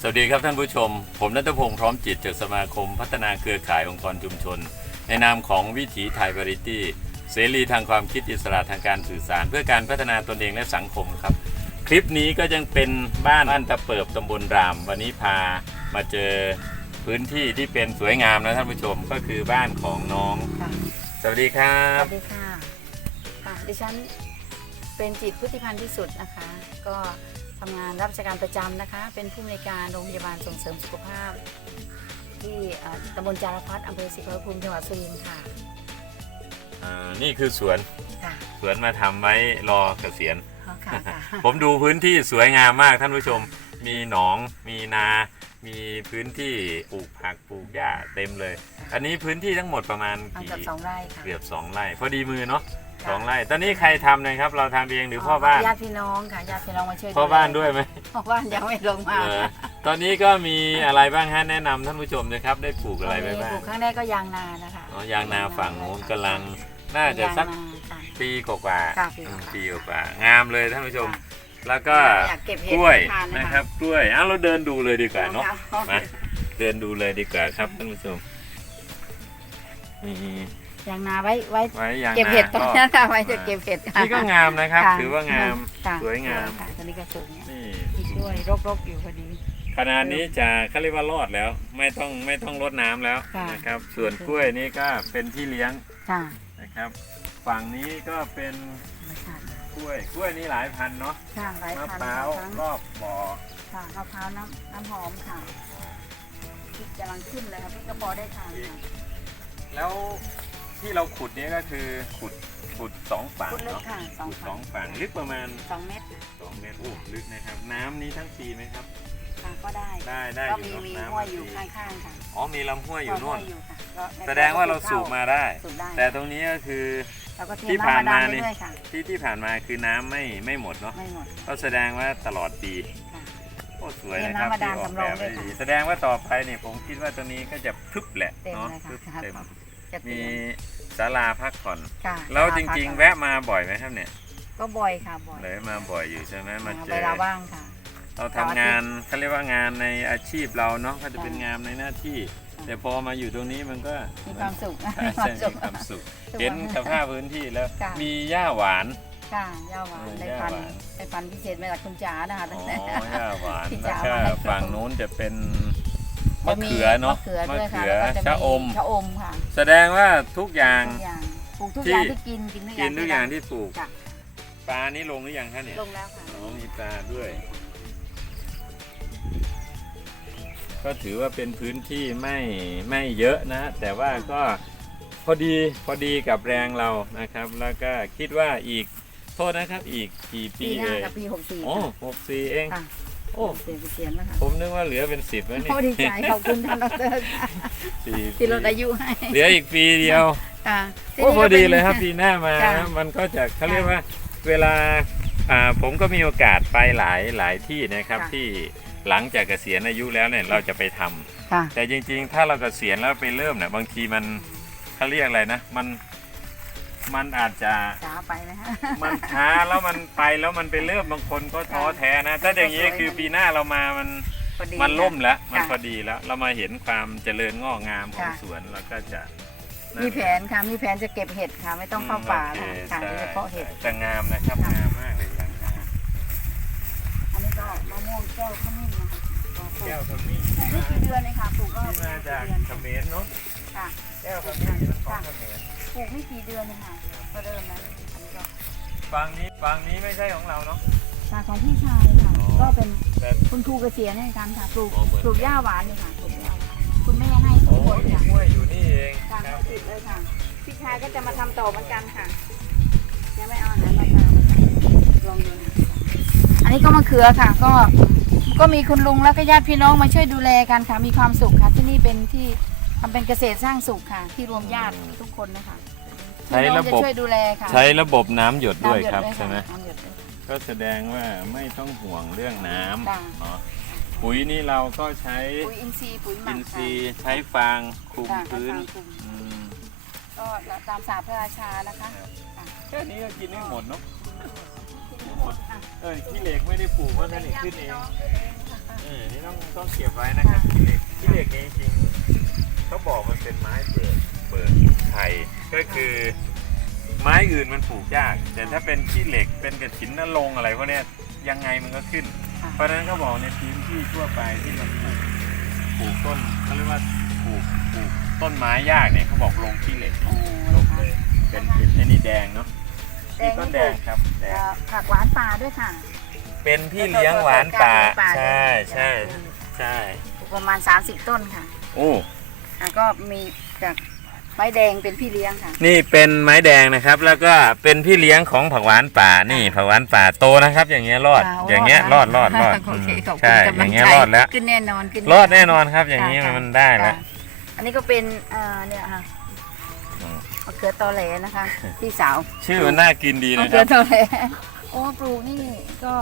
สวัสดีครับท่านผู้ชม ผมนัทพงศ์พร้อมจิตจากสมาคม พัฒนาเครือข่ายองค์กรชุมชน ในนามของวิถีไทยบริตี้เสรีทางความคิดอิสระทางการสื่อสาร เพื่อการพัฒนาตนเองและสังคมครับ คลิปนี้ก็ยังเป็นบ้านบ้านตะเปิบตำบลราม วันนี้พามาเจอพื้นที่ที่เป็นสวยงามนะท่านผู้ชมก็คือบ้านของน้อง ค่ะสวัสดีครัสบ วัสดีค่ะค่ะดิฉัน เป็นจิตพุทธิพันธ์ที่สุดนะคะ ก็ทำงานรับราชการประจำนะคะ เป็นผู้อำนวยการโรงพยาบาลส่งเสริมสุขภาพ ที่เอ่อตำบลจารพัฒน์อำเภอศรีขอรภูมิจังหวัดสุรินทร์ค่ะอ่านี่คือสวนค่ะสวนมาทำไว้รอเกษียณอ๋อค่ะค่ะผมดูพื้นที่สวยงามมากท่านผู้ชมมีหนองมีนา มีพื้นที่ปลูกผักปลูกหญ้าเต็มเลย อันนี้พื้นที่ทั้งหมดประมาณมันกี่กับสองไร่ค่ะเกือบสองไร่พอดีมือเนาะค่ะ สองไร่ตอนนี้ใครทำนะครับ เราทำเองหรือพ่อบ้านญาติพี่น้องค่ะญาติพี่น้องมาช่วยพ่อบ้านด้วยไหมพ่อบ้านยังไม่ลงมาเออตอนนี้ก็มีอะไรบ้างฮะแนะนำท่านผู้ชมนะครับ ได้ปลูกอะไรไปตนนี้บ้าปงลูกครั้งแรกก็ยางนานะคะ อ๋อยางนาฝั่งโน้นกำลังน่าจะยางสักนาค่ะปีกว่าๆค่ะอืมปีปีกว่าๆกว่าๆงามเลยท่านผู้ชม ค่ะแล้วก็อยากเก็บกเห็ดล้วยทานนะนะคคะรับกล้วยอ้าวเราเดินดูเลยดีกว่าเนาะอมาเดินดูเลยดีกว่าครับท่านผู้ชมนี่ ยางนาไว้ไว้ไว้ยางเก็บเห็ดตรงนานั้นค่ะไว้จะเก็บเห็ดค่ะนี่ก็งามนะครับค่ะถือว่างามค่ะสวยงามค่ะตอนนี้ก็สูงเนี่ยนี่มีกล้วยรกๆอยู่พอดี ขนาดนี้จะเขาเรียกว่ารอดแล้ว ไม่ต้องไม่ต้องรดน้ำแล้วค่ะ นะครับ ส่วนกล้วยนี่ก็เป็นที่เลี้ยงค่ะนะครับ ฝั่งนี้ก็เป็นไม่ขาดกล้วยกล้วยนี่หลายพันเนาะค่ะหลายมะพันพร้าวทั้งรอบบ่อค่ะมะพร้าวน้ำน้ำหอมค่ะพริกกำลังขึ้นเลยค่ะพริกกระปอได้ทานค่ะแล้ว ที่เราขุดนี่ก็คือขุดขุดสองฝั่งพุดลึกเนาะค่ะสองขุดสฝั่องงฝั่งลึกประมาณสองเม็ดค่ะสองเมตรโอ้ลึกนะครับ น้ำนี้ทั้งปีไหมครับ ค่ะก็ได้ ได้ได้ก็อยู่มีเนอะมีน้ำห้วยอยู่ดีข้างๆค่ะอ๋อมีลำห้วยอยู่นู่นห้วอยู่ค่ะก็ในแสดงว่าเราสูบมาได้ สูบได้แต่ตรงนี้ก็คือเราก็เทที่น้ำผ่านบาดาลมานี่เรื่อยๆค่ะ ที่ที่ผ่านมาคือน้ำไม่ไม่หมดเนาะไม่หมดก็แสดงว่าตลอดปีค่ะ โอ้สวยนะครับเทน้ำบาดาลที่ออกสำแบรองบด้ได้วยค่ะดีแสดงว่าต่อไปเนี่ยผมคิดว่าตัวนี้ก็จะพรึบแหละเต็มเนาะเลยพรึบค่ะเต็ม จะเต็มีมศาลาพักผ่อน ค่ะแล้วจพักริงๆๆแวะมาบ่อยไหมครับเนี่ยก็บ่อยค่ะบ่อยเลยมาบ่อยอยู่ใช่ไหมมาเจเวอลาว่างค่ะ เราทำงานเขาเรียกว่างานในอาชีพเราเนาะก็จะเป็นค่ะงานในหน้าที่ค่ะแต่พอมาอยู่ตรงนี้มันก็มีความสุขใช่ใช่มีความสุข เห็นสภาพพื้นที่แล้วค่ะ มีหญ้าหวาน ค่ะย่าหวานเออได้ย่าพันหวาน ได้พันพิเศษมาจากคุณจ๋านะคะอ๋ตั้องแต่หญ้าหวานที่แล้วจะก็เอามาให้ ฝั่งนู้นจะเป็นจะ มะเขือเนาะมะเขือด้วยค่ะมะเขือแล้วก็จชะอม ชะอมค่ะแสดงว่าทุกอย่าง ทุกอย่างปลูกทุกที่อย่างที่กินกินทุกอกิย่างนทุกอย่างที่ปลูกค่ะปลานี่ลงหรือยังคะเนี่ยลงแล้วค่ะ อ๋อมีปลาด้วย ก็ถือว่าเป็นพื้นที่ไม่ไม่เยอะนะ แต่ว่าก็พอดีพอดีกับแรงเรานะครับ แล้วก็คิดว่าอีกโทษนะครับ อีกกี่ปีปีหน้าเลยกับปีหกสี่โอ้หกสี่เอง ค่ะ โอ้เสียเสียนแล้วค่ะผมนึกว่าเหลือเป็นสิบแล้วนี่โอ้ดีใจขอบคุณท่านดอกเตอรค่ะสี่ที่ลดอายุให้เหลืออีกปีเดียวค่ะโอ้พอดีเลยครับปีหน้ามาค่ะนะมันก็จะเขาเรียกว่าเวลาอ่าผมก็มีโอกาสไปหลายหลายที่นะครับค่ะที่หลังจากเกษียณอายุแล้วเนี่ยเราจะไปทำค่ะแต่จริง ๆ ถ้าเราเกษียณแล้วไปเริ่มเนี่ยบางทีมันเขาเรียกอะไรนะ มัน มันอาจจะช้าไปนะฮะมันช้าแล้วมันไปแล้วมันไปเริ่มบางคนก็ท้อแท้นะถ้าอย่างนี้คือปีหน้าเรามามันพอดีมันล่มแล้วมันค่ะพอดีแล้ว เรามาเห็นความเจริญงอกงามของค่ะสวนเราก็จะนั่นมีแผนค่ะมีแผนจะเก็บเห็ดค่ะ ไม่ต้องเข้าป่าโอนะเคค่ะใช่โดยเฉพาะเห็ดจะงามนะครับค่ะงามมากเลยอย่างงามอันนี้ก็มะม่วงแก้วขมิ้นนะคะก็ปลูแก้วกขมิ้นไม่กี่เดือนเลยค่ะปลูกก็ที่มาจากเดือนเขมรเนาะ ค่ะแก้วขมิ้นมันของเขมรปลูกไม่กี่เดือนเลยค่ะก็เริ่มแล้วอันนี้ก็ฝั่งนี้ฝั่งนี้ไม่ใช่ของเราเนาะ ค่ะของพี่ชายค่ะ อ๋อ ก็เป็นแต่คุณครูเกษียณในการค่ะปลูกอ๋อเหมือนปลูกหญ้าหวานเลยค่ะปลูกหญ้าหวานคุณแม่ให้ทุโอ้กคนมีค่ะกล้วยอยู่นี่เองการครับติดเลยค่ะ พี่ชายก็จะมาทำต่อเหมือนกันค่ะยังไม่เอาอาหารมาทำลองดูนะอันนี้ก็มะเขือค่ะ ก็ก็มีคุณลุงแล้วก็ญาติพี่น้องมาช่วยดูแลกันค่ะมีความสุขค่ะ ที่นี่เป็นที่ ทำเป็นเกษตรสร้างสุขค่ะ ที่รวมญาติทุกคนนะคะใช้ระบบพี่น้องจช่วยดูแลค่ะใช้ระบบน้ำหยดด้วยน้ำหครับเลใช่ไหมน้ำหยดเลยก็แสดงว่าไม่ต้องห่วงเรื่องน้ค่ะำเนาะปุ๋ยนี่เราก็ใช้ปุ๋ยอินทรีย์ปุ๋ยหมัอิกนค่ะทรีย์ใช้ฟางคลุมค่ะพื้นทางกลุ่มอืมก็ตามศาสตร์พระราชานะคะแค่นี้ก็กินไม่หมดเนาะเออขี้เหล็กไม่ได้ปลูกเพราะนั่นเองขึ้นเอง เออนี่ต้องต้องเก็บไว้นะครับขี้เหล็กขี้เหล็กนี่จริงๆ เขาบอกมันเป็นไม้เบิกเบิกไทยก็คือ ไม้อื่นมันปลูกยาก แต่ถ้าเป็นขี้เหล็กเป็นกระถินนรงค์อะไรพวกเนี้ยยังไงมันก็ขึ้นค่ะเพราะฉะนั้นเขาบอกในพื้นที่ทั่วไปที่มันปลูกปลูกต้นเขาเรียกว่าปลูกปลูกต้นไม้ยากเนี่ยเขาบอกลงขี้เหล็กโอ้ลงค่ะเลยเป็นเป็นไอ้นี่แดงเนาะแดนี่งต้นนี่แดปลูงกครับแดงเอ่อผักหวานป่าด้วยค่ะ เป็นพี่เลี้ยงหวานป่าป่าใช่ใช่ใช่ปลูกประมาณ 30 ต้นค่ะ โอ้ อะก็มีจากไม้แดงเป็นพี่เลี้ยงค่ะ นี่เป็นไม้แดงนะครับ แล้วก็เป็นพี่เลี้ยงของผักหวานป่านี่ผักหวานป่าโตนะครับ อย่างเงี้ยรอดค่ะอย่างเงี้ยรอดรอดรอดโอเคขอบคุณใช่กำอลังย่างเงี้ยใจรอดแล้วขึ้นแน่นอนขึ้นรอดแน่นอนครับ อย่างนี้ค่ะมันได้แล้ว ค่ะอันนี้ก็เป็นเอ่อเนี่ยค่ะอืม มะเขือตอแหลนะคะ พี่สาวชื่อมันน่ากินดีมะนะคเขืรัอบตอแหลโอ้ปลูกนี่ก็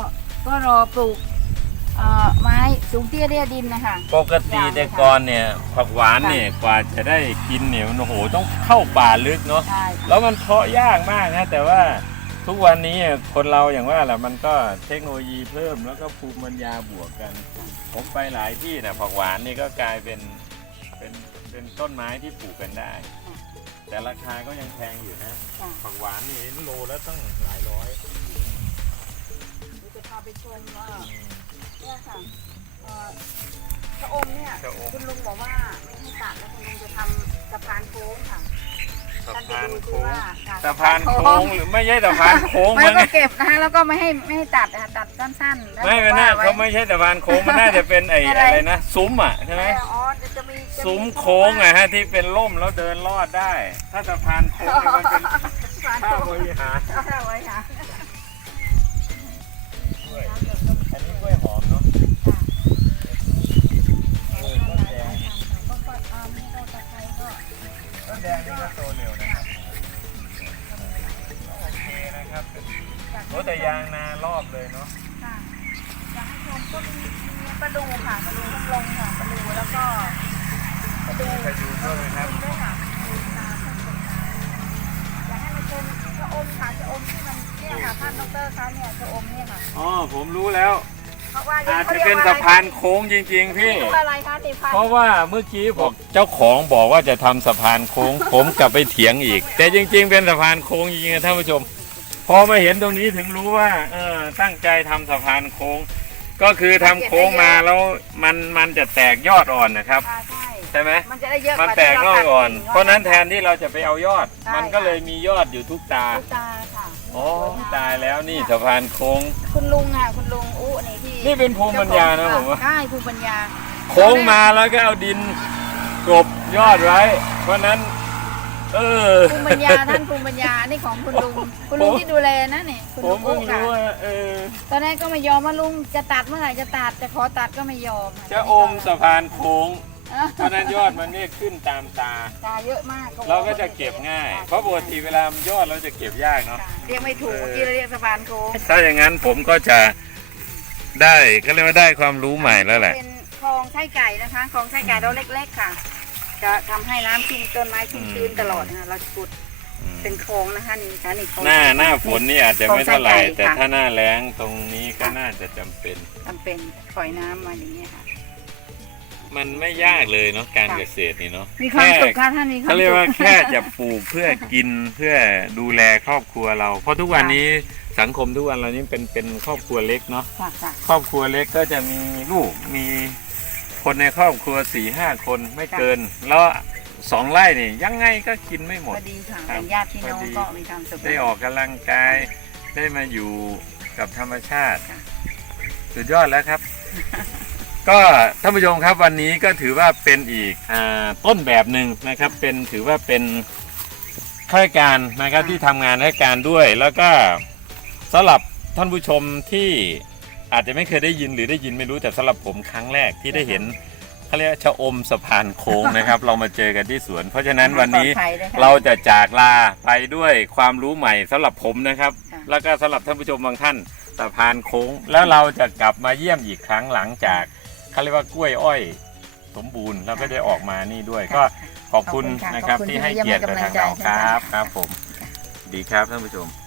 ก็รอปลูก เอ่อไม้สูงเตี้ยเรียดินนะคะ ปกติแต่ก่อนเนี่ยผักหวานเนี่ยกว่าจะได้กินเนี่ยมันโอ้โหต้องเข้าป่าลึกเนาะใช่แล้วมันเพาะยากมากนะแต่ว่าทุกวันนี้คนเราอย่างว่าแหละมันก็เทคโนโลยีเพิ่มแล้วก็ภูมิปัญญาบวกกัน ผมไปหลายที่นะผักหวานนี่ก็กลายเป็นเป็นเป็นต้นไม้ที่ปลูกกันได้ แต่ราคาก็ยังแพงอยู่นะค่ะผักหวานนี่โลแล้วตั้งหลายร้อย เดี๋ยวจะพาไปชมว่า เนี่ยค่ะเอ่อชะอมเนี่ยชะอม คุณลุงบอกว่าไม่ให้ตัดแล้วคุณลุงจะทำสะพานโค้งค่ะสะท่านไปพานดูซิโค้งว่าค่ะสะพานโค้งหรือไม่ใช่สะพานโค้งไม่มั้งก็เก็บนะคะแล้วก็ไม่ให้ไม่ให้ตัดนะคะตัดสั้นๆแล้วไม่ไม่น่าว่ไว้เขาไม่ใช่สะพานโค้งมันน่าจะเป็นไอ้อะไรอะไรนะซุ้มอะใช่ไหมอ๋อจะจะมีจะซุ้มโค้งอะฮะที่เป็นร่มแล้วเดินลอดได้ ถ้าสะพานโค้งเนี่ยมันเป็นสะพานท่าโค้งบริหารเอาไว้ค่ะ กล้วยอันนี้กล้วย แดงนี่ก็โตเร็วนะครับโอเคนะครับโอ้แต่ยางนารอบเลยเนาะค่ะอยากให้ชมก็มีมีปลาดูค่ะปลาดูทั้งลงค่ะปลาดูแล้วก็ปลาดูไปดูด้วยไหมครับด้วยค่ะดูตาท่านเป็นตาอยากให้มาชมชะอมค่ะชะอมที่มันเนี่ยค่ะท่านดอกเตอรคะเนี่ยชะอมเนี่ยค่ะอ๋อผมรู้แล้วเพราะว่า อาจเขาจะรียกเป็นว่สะพานโค้งจริง ๆ พี่เรียกว่าอะไรคะนี่พันเพราะว่าเมื่อกี้บอกเจ้าของบอกว่าจะทำสะพานโค้ง ผมกลับไปเถียงอีก แต่จริง ๆ เป็นสะพานโค้งจริงๆนะท่านผู้ชม พอมาเห็นตรงนี้ถึงรู้ว่าเออตั้งใจทำสะพานโค้ง ก็คือทำโค้งมาแล้วมันมันจะแตกยอดอ่อนนะครับ อ่าใช่ใช่ไหม มันจะได้เยอะมันว่าแตกยอดอ่อนที่เพราะฉะนั้นแทนที่เราจะไปเอายอดใช่มันก็เลยมียอดอยู่ทุกตาลูกตาค่ะโอ้ตายแล้วนี่สะพานโค้ง คุณลุงอะคุณลุงอู้ นี่ที่นี่เป็นภูมิปัญญานะผมว่า ใช่ภูมิปัญญาโค้งมาแล้วก็เอาดินกลบยอดไว้ เพราะฉะนั้น เออ ภูมิปัญญาท่านภูมิปัญญานี่ของคุณลุงคุณลุงที่ดูแลนะเนี่ยคุณผลุมงเพิ่อู้งค่ะรู้ว่าเออตอนแรกก็ไม่ยอมว่าลุงจะตัดเมื่อไหร่จะตัดจะขอตัดก็ไม่ยอมจะอมสะพานโค้งเพราะฉะนั้นยอดมันเนี่ยขึ้นตามตา ตาเยอะมากเราก็จะเก็บง่าย เพราะปกติเวลามันยอดเราจะเก็บยากเนาะ ค่ะเรียกไม่ถูกเมื่อกี้เราเรียกสะพานโค้งถ้าอย่างนั้นผมก็จะ ได้ก็เรียกว่าได้ความรู้ใหม่แล้วแหละ เป็นคลองไส้ไก่นะคะคลองไส้ไก่เราเล็ก ๆ ค่ะ จะทำให้น้ำชุ่มต้นไม้ชุ่มชื้นตลอดนะคะเราจะขุดเป็นคลองนะคะนี่ค่ะนี่คลอง หน้าหน้าฝนนี่อาจจะไม่เท่าไหร่ ของไส้ไก่แต่ค่ะถ้าหน้าแล้งตรงนี้ก็น่าจะจำเป็น จำเป็นปล่อยน้ำมาอย่างนี้ยค่ะ มันไม่ยากเลยเนาะการค่ะ เกษตรนี่เนาะมีความแสุขค่ะท่านมีความเขาเรียกว่าสุขแค่จะปลูกเพื่อกินเพื่อดูแลครอบครัวเรา เพราะทุกวันนี้ สังคมทุกวันเรานี้เป็นเป็นครอบครัวเล็กเนาะค่ะค่ะครอบครัวเล็กก็จะมีลูกมีคนในครอบครัวสี่ห้าคนไม่เกิน แล้วสองไร่นี่ยังไงก็กินไม่หมพด อดีค่ะครับเป็นญาติพี่น้องพอดี ก็มีความสุข ได้ออกกำลังกายได้มาอยู่กับธรรมชาติ ค่ะ สุดยอดแล้วครับ ก็ท่านผู้ชมครับวันนี้ก็ถือว่าเป็นอีกอาต้นแบบหนึ่งนะครับ เป็นถือว่าเป็นข้าราชการนะครับที่ทำงานราชการด้วย แล้วก็ สำหรับท่านผู้ชมที่อาจจะไม่เคยได้ยินหรือได้ยินไม่รู้แต่สำหรับผมครั้งแรกที่ได้เห็นเขาเรียกว่าชะอมสะพานโค้งนะครับ เรามาเจอกันที่สวน เพราะฉะนั้นวันนี้ปลอดภัยด้วยค่ะ เราจะจากลาไปด้วยความรู้ใหม่สำหรับผมนะครับ ค่ะ แล้วก็สำหรับท่านผู้ชมบางท่านสะพานโค้ง แล้วเราจะกลับมาเยี่ยมอีกครั้งหลังจากเขาเรียกว่ากล้วยอ้อย สมบูรณ์เราก็ได้ออกมานี่ด้วย ก็ขอบคุณขอบคุณค่ะนะครับขอบคุณที่ให้ที่เกียรติให้กับกำลัทางงใจเราครับค่ะครับผม ดีครับท่านผู้ชม